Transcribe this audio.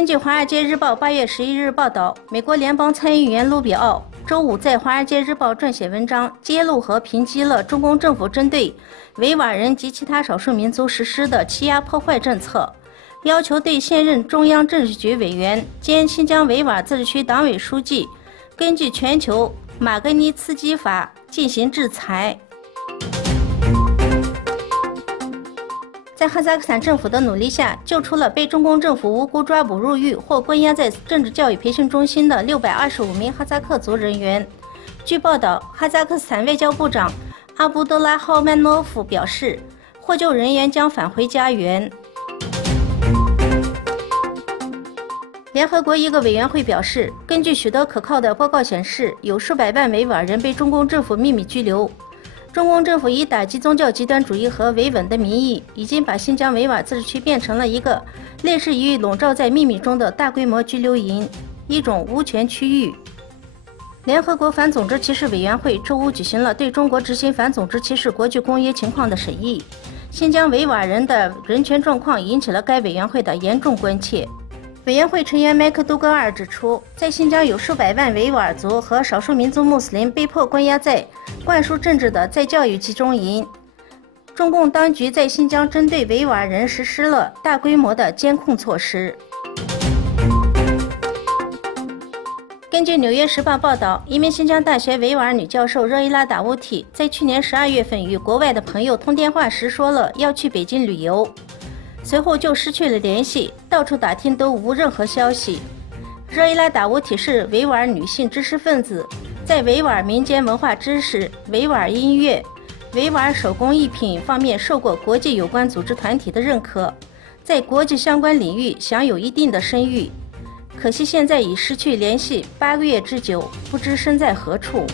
根据《华尔街日报》8月11日报道，美国联邦参议员卢比奥周五在《华尔街日报》撰写文章，揭露和抨击了中共政府针对维吾尔人及其他少数民族实施的欺压破坏政策，要求对现任中央政治局委员兼新疆维吾尔自治区党委书记根据全球马格尼茨基法进行制裁。在哈萨克斯坦政府的努力下，救出了被中共政府无辜抓捕入狱或关押在政治教育培训中心的625名哈萨克族人员。据报道，哈萨克斯坦外交部长阿卜杜拉浩曼诺夫表示，获救人员将返回家园。联合国一个委员会表示，根据许多可靠的报告显示，有数百万维吾尔人被中共政府秘密拘留。中共政府以打击宗教极端主义和维稳的名义，已经把新疆维吾尔自治区变成了一个类似于笼罩在秘密中的大规模拘留营，一种无权区域。联合国反种族歧视委员会周五举行了对中国执行反种族歧视国际公约情况的审议。新疆维吾尔人的人权状况引起了该委员会的严重关切。委员会成员麦克杜格尔指出，在新疆有数百万维吾尔族和少数民族穆斯林被迫关押在灌输政治的再教育集中营。中共当局在新疆针对维吾尔人实施了大规模的监控措施。根据《纽约时报》报道，一名新疆大学维吾尔女教授热依拉·达乌提在去年12月份与国外的朋友通电话时说了要去北京旅游，随后就失去了联系，到处打听都无任何消息。热依拉·达乌提是维吾尔女性知识分子，在维吾尔民间文化知识、维吾尔音乐、维吾尔手工艺品方面受过国际有关组织团体的认可，在国际相关领域享有一定的声誉。可惜现在已失去联系8个月之久，不知身在何处。